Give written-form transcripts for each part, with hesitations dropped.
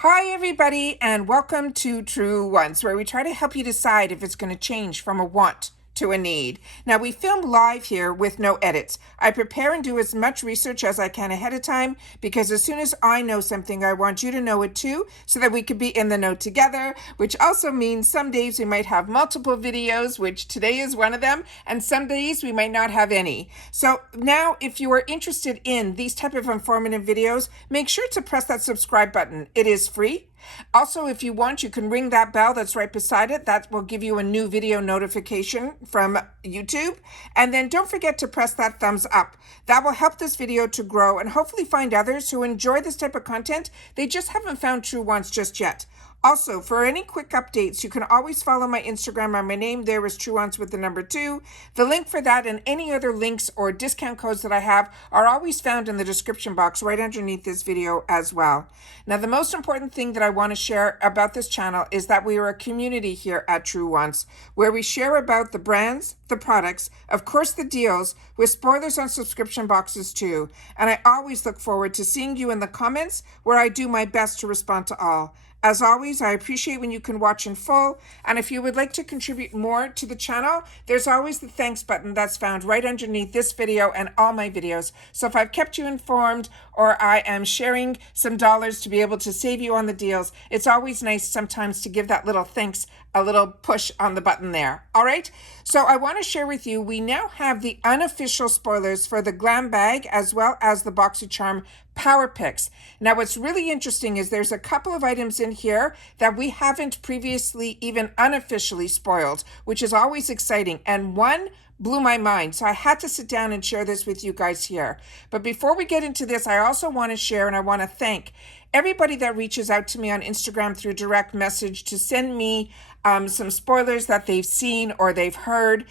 Hi everybody, and welcome to Truewants, where we try to help you decide if it's going to change from a want to a need. Now, we film live here with no edits. I prepare and do as much research as I can ahead of time, because as soon as I know something, I want you to know it too, so that we could be in the know together, which also means some days we might have multiple videos, which today is one of them, and some days we might not have any. So now, if you are interested in these type of informative videos, make sure to press that subscribe button. It is free. Also, if you want, you can ring that bell that's right beside it. That will give you a new video notification from YouTube. And then don't forget to press that thumbs up. That will help this video to grow and hopefully find others who enjoy this type of content. They just haven't found Truewants just yet. Also, for any quick updates, you can always follow my Instagram. My name there is Truewants with the number 2. The link for that and any other links or discount codes that I have are always found in the description box right underneath this video as well. Now, the most important thing that I want to share about this channel is that we are a community here at Truewants, where we share about the brands, the products, of course the deals, with spoilers on subscription boxes too. And I always look forward to seeing you in the comments, where I do my best to respond to all. As always, I appreciate when you can watch in full, and if you would like to contribute more to the channel, there's always the thanks button that's found right underneath this video and all my videos. So if I've kept you informed or I am sharing some dollars to be able to save you on the deals, it's always nice sometimes to give that little thanks, a little push on the button there. All right, so I want to share with you, we now have the unofficial spoilers for the GlamBag as well as the Boxycharm Power Picks. Now, what's really interesting is there's a couple of items in here that we haven't previously even unofficially spoiled, which is always exciting. And one blew my mind. So I had to sit down and share this with you guys here. But before we get into this, I also want to share and I want to thank everybody that reaches out to me on Instagram through direct message to send me some spoilers that they've seen or they've heard.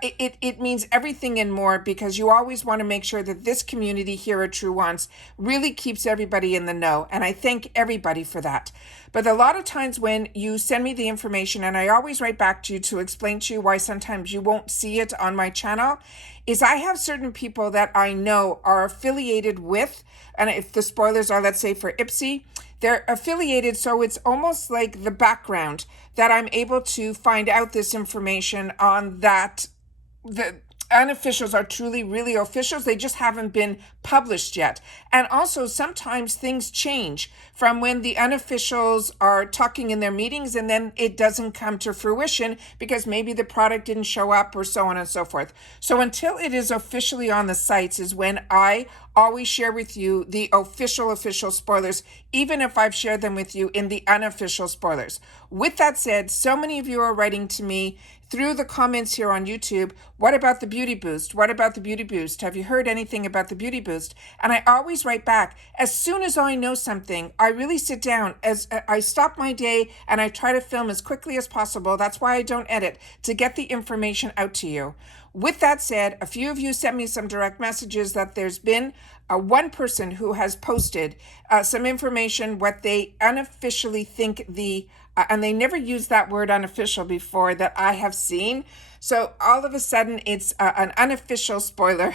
It means everything and more, because you always want to make sure that this community here at Truewants really keeps everybody in the know. And I thank everybody for that. But a lot of times when you send me the information, and I always write back to you to explain to you why sometimes you won't see it on my channel, is I have certain people that I know are affiliated with, and if the spoilers are, let's say for IPSY, they're affiliated, so it's almost like the background that I'm able to find out this information on that. The unofficials are truly really officials. They just haven't been published yet. And also sometimes things change from when the unofficials are talking in their meetings and then it doesn't come to fruition because maybe the product didn't show up or so on and so forth. So until it is officially on the sites is when I always share with you the official spoilers, even if I've shared them with you in the unofficial spoilers. With that said, so many of you are writing to me through the comments here on YouTube, what about the BeautyBoost? What about the BeautyBoost? Have you heard anything about the BeautyBoost? And I always write back, as soon as I know something, I really sit down, as I stop my day and I try to film as quickly as possible. That's why I don't edit, to get the information out to you. With that said, a few of you sent me some direct messages that there's been one person who has posted some information, what they unofficially think the and they never used that word unofficial before that I have seen. So all of a sudden it's an unofficial spoiler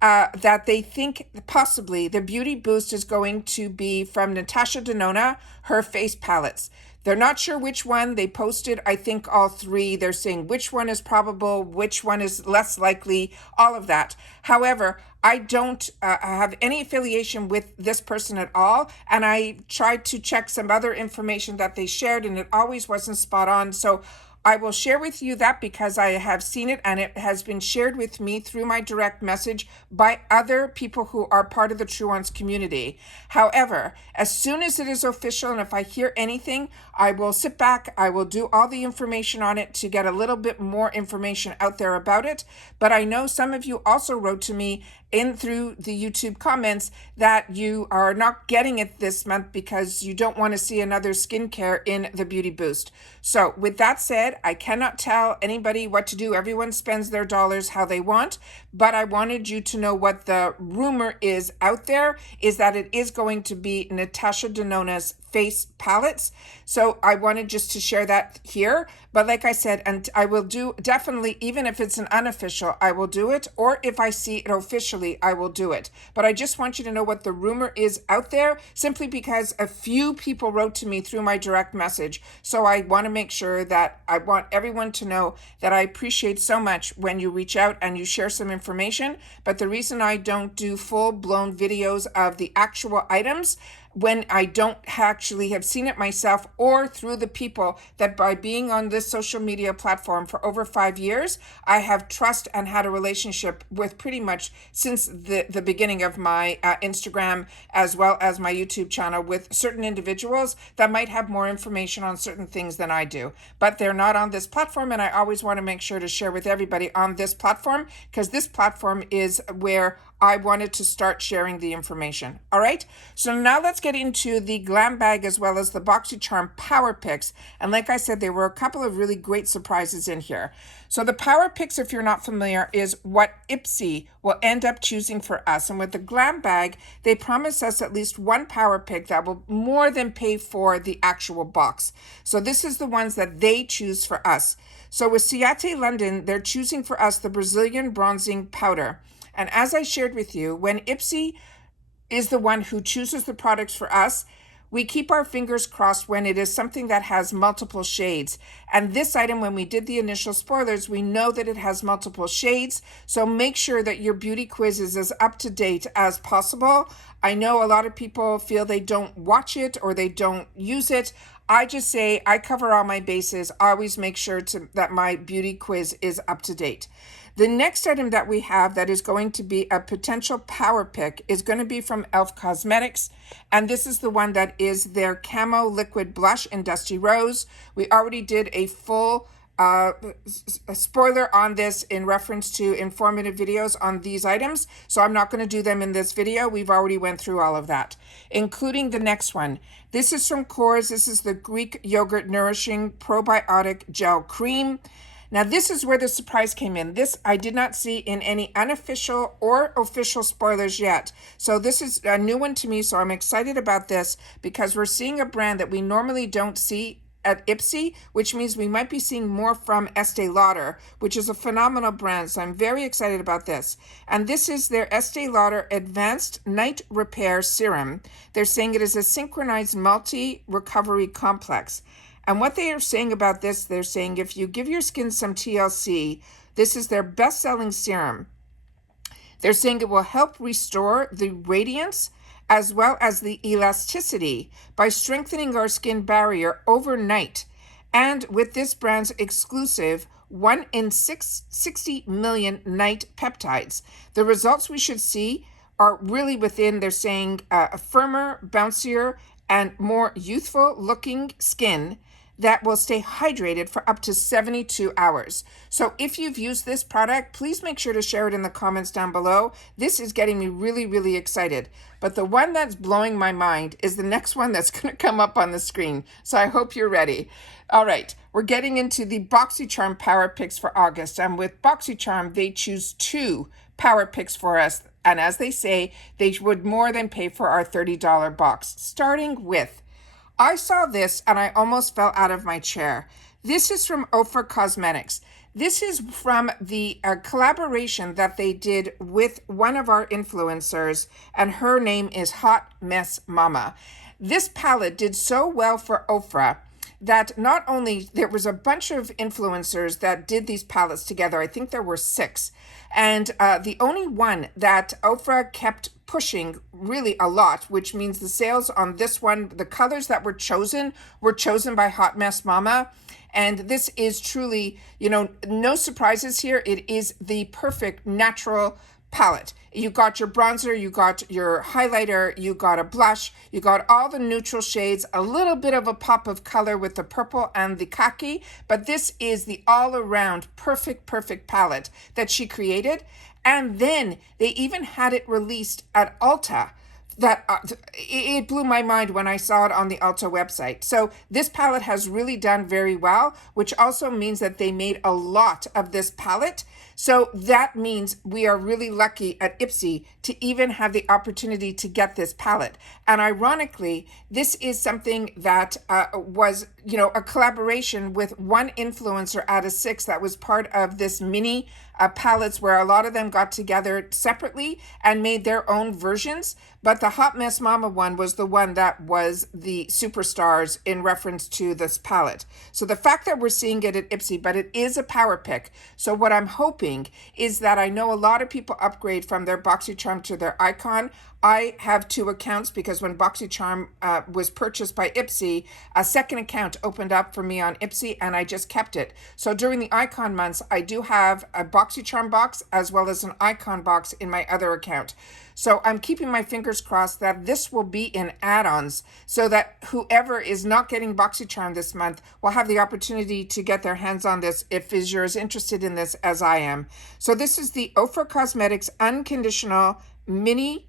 that they think possibly the BeautyBoost is going to be from Natasha Denona, her face palettes. They're not sure which one. They posted, I think, all three. They're saying which one is probable, which one is less likely, all of that. However, I don't have any affiliation with this person at all. And I tried to check some other information that they shared and it always wasn't spot on. So I will share with you that because I have seen it and it has been shared with me through my direct message by other people who are part of the Truewants community. However, as soon as it is official and if I hear anything, I will sit back, I will do all the information on it to get a little bit more information out there about it. But I know some of you also wrote to me in through the YouTube comments that you are not getting it this month because you don't want to see another skincare in the BeautyBoost. So with that said, I cannot tell anybody what to do. Everyone spends their dollars how they want, but I wanted you to know what the rumor is out there is that it is going to be Natasha Denona's face palettes. So I wanted just to share that here. But like I said, and I will do definitely, even if it's an unofficial, I will do it. Or if I see it official, eventually I will do it. But I just want you to know what the rumor is out there, simply because a few people wrote to me through my direct message. So I want to make sure that I want everyone to know that I appreciate so much when you reach out and you share some information. But the reason I don't do full-blown videos of the actual items when I don't actually have seen it myself, or through the people that by being on this social media platform for over 5 years, I have trust and had a relationship with pretty much since the beginning of my Instagram, as well as my YouTube channel, with certain individuals that might have more information on certain things than I do. But they're not on this platform, and I always want to make sure to share with everybody on this platform, because this platform is where I wanted to start sharing the information. All right, so now let's get into the GlamBag as well as the Boxycharm Power Picks. And like I said, there were a couple of really great surprises in here. So the Power Picks, if you're not familiar, is what IPSY will end up choosing for us. And with the GlamBag, they promise us at least one Power Pick that will more than pay for the actual box. So this is the ones that they choose for us. So with Ciate London, they're choosing for us the Brazilian Bronzing Powder. And as I shared with you, when IPSY is the one who chooses the products for us, we keep our fingers crossed when it is something that has multiple shades. And this item, when we did the initial spoilers, we know that it has multiple shades. So make sure that your beauty quiz is as up to date as possible. I know a lot of people feel they don't watch it or they don't use it. I just say I cover all my bases. Always make sure that my beauty quiz is up to date. The next item that we have that is going to be a potential power pick is going to be from e.l.f. Cosmetics. And this is the one that is their Camo Liquid Blush in Dusty Rose. We already did a full a spoiler on this in reference to informative videos on these items. So I'm not going to do them in this video. We've already went through all of that, including the next one. This is from Kors. This is the Greek Yogurt Nourishing Probiotic Gel Cream. Now, this is where the surprise came in. This I did not see in any unofficial or official spoilers yet. So this is a new one to me, so I'm excited about this because we're seeing a brand that we normally don't see at IPSY, which means we might be seeing more from Estee Lauder, which is a phenomenal brand. So I'm very excited about this. And this is their Estee Lauder Advanced Night Repair Serum. They're saying it is a synchronized multi-recovery complex. And what they are saying about this, they're saying if you give your skin some TLC, this is their best-selling serum. They're saying it will help restore the radiance as well as the elasticity by strengthening our skin barrier overnight. And with this brand's exclusive 1 in 60 million night peptides, the results we should see are really within, they're saying, a firmer, bouncier, and more youthful looking skin that will stay hydrated for up to 72 hours. So if you've used this product, please make sure to share it in the comments down below. This is getting me really, really excited. But the one that's blowing my mind is the next one that's going to come up on the screen. So I hope you're ready. All right, we're getting into the Boxycharm Power Picks for August. And with Boxycharm, they choose 2 Power Picks for us. And as they say, they would more than pay for our $30 box. Starting with, I saw this and I almost fell out of my chair. This is from Ofra Cosmetics. This is from the collaboration that they did with one of our influencers, and her name is Hot Mess Mama. This palette did so well for Ofra that not only there was a bunch of influencers that did these palettes together. I think there were 6. And the only one that Ofra kept pushing really a lot, which means the sales on this one, the colors that were chosen by Hot Mess Mama. And this is truly, no surprises here. It is the perfect natural palette. You got your bronzer, you got your highlighter, you got a blush, you got all the neutral shades, a little bit of a pop of color with the purple and the khaki, but this is the all-around perfect palette that she created. And then they even had it released at Ulta. That it blew my mind when I saw it on the Ulta website. So this palette has really done very well, which also means that they made a lot of this palette. So that means we are really lucky at IPSY to even have the opportunity to get this palette. And ironically, this is something that was, a collaboration with one influencer out of 6 that was part of this mini palettes where a lot of them got together separately and made their own versions. But the Hot Mess Mama one was the one that was the superstars in reference to this palette. So the fact that we're seeing it at IPSY, but it is a power pick. So what I'm hoping is that I know a lot of people upgrade from their Boxycharm to their Icon. I have 2 accounts because when Boxycharm was purchased by IPSY, a second account opened up for me on IPSY and I just kept it. So during the Icon months, I do have a Boxycharm box as well as an Icon box in my other account. So I'm keeping my fingers crossed that this will be in add-ons so that whoever is not getting Boxycharm this month will have the opportunity to get their hands on this if you're as interested in this as I am. So this is the Ofra Cosmetics Unconditional Mini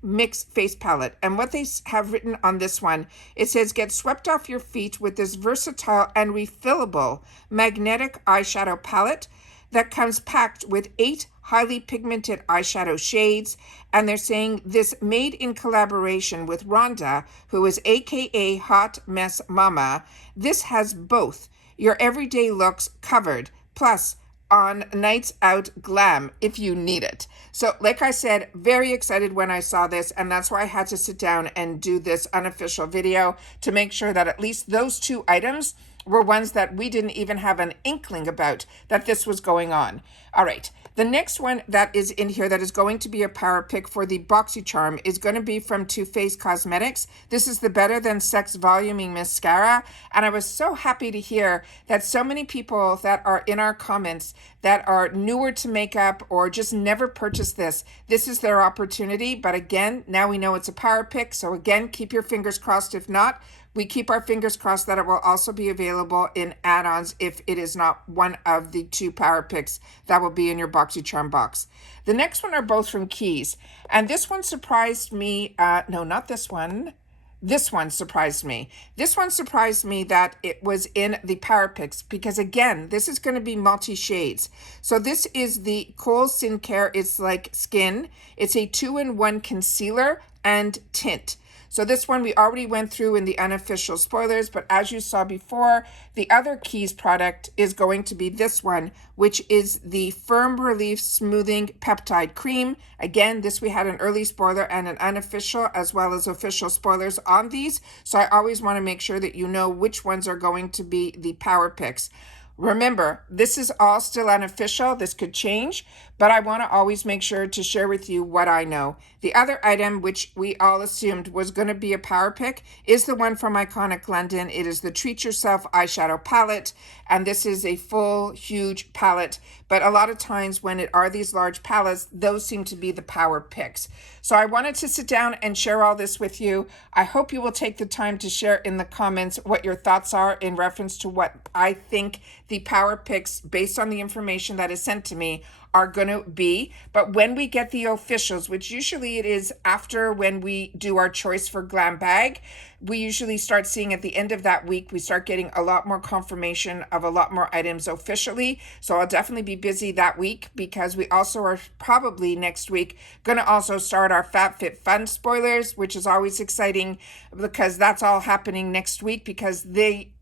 Mix Face Palette. And what they have written on this one, it says, get swept off your feet with this versatile and refillable magnetic eyeshadow palette that comes packed with 8 highly pigmented eyeshadow shades. And they're saying this made in collaboration with Rhonda, who is AKA Hot Mess Mama. This has both your everyday looks covered, plus on nights out glam if you need it. So like I said, very excited when I saw this, and that's why I had to sit down and do this unofficial video to make sure that at least those 2 items were ones that we didn't even have an inkling about that this was going on. All right, the next one that is in here that is going to be a power pick for the Boxycharm is going to be from Too Faced Cosmetics. This is the Better Than Sex Voluming Mascara, and I was so happy to hear that so many people that are in our comments that are newer to makeup or just never purchased this is their opportunity. But again, now we know it's a power pick, so again, keep your fingers crossed. If not, we keep our fingers crossed that it will also be available in add-ons if it is not one of the 2 power picks that will be in your Boxycharm box. The next one are both from Keys, and this one surprised me. No, not this one. This one surprised me. This one surprised me that it was in the power picks because again, this is going to be multi-shades. So this is the Kohl Skincare. It's like skin. It's a 2-in-1 concealer and tint. So this one we already went through in the unofficial spoilers, but as you saw before, the other Keys product is going to be this one, which is the Firm Relief Smoothing Peptide Cream. Again, this we had an early spoiler and an unofficial as well as official spoilers on these. So I always want to make sure that you know which ones are going to be the power picks. Remember, this is all still unofficial. This could change, but I want to always make sure to share with you what I know. The other item, which we all assumed was going to be a power pick, is the one from Iconic London. It is the Treat Yourself eyeshadow palette, and this is a full, huge palette. But a lot of times when it are these large palettes, those seem to be the power picks. So I wanted to sit down and share all this with you. I hope you will take the time to share in the comments what your thoughts are in reference to what I think the power picks, based on the information that is sent to me, are going to be. But when we get the officials, which usually it is after when we do our choice for GlamBag, we usually start seeing at the end of that week, we start getting a lot more confirmation of a lot more items officially. So I'll definitely be busy that week because we also are probably next week going to also start our FabFitFun spoilers, which is always exciting because that's all happening next week because they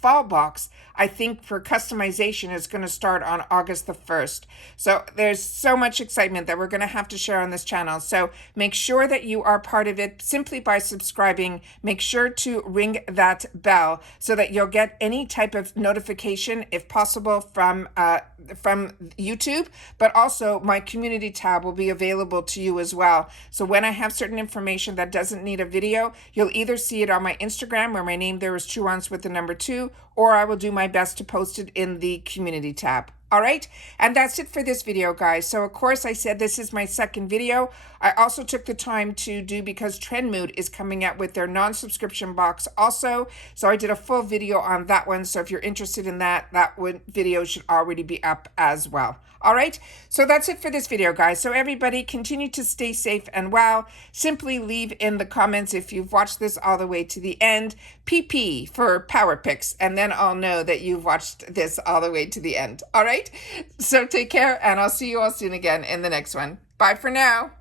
fall box, I think, for customization is going to start on August the 1st. So there's so much excitement that we're going to have to share on this channel. So make sure that you are part of it simply by subscribing. Make sure to ring that bell so that you'll get any type of notification, if possible, from YouTube, but also my community tab will be available to you as well. So when I have certain information that doesn't need a video, you'll either see it on my Instagram where my name there is Truewants with the number 2, or I will do my best to post it in the community tab. All right, and that's it for this video, guys. So of course I said this is my second video. I also took the time to do, because Trendmood is coming out with their non-subscription box also, so I did a full video on that one. So if you're interested in that video should already be up as well. All right, so that's it for this video, guys. So everybody continue to stay safe and well. Simply leave in the comments if you've watched this all the way to the end, PP for power picks, and then I'll know that you've watched this all the way to the end. All right, so take care, and I'll see you all soon again in the next one. Bye for now.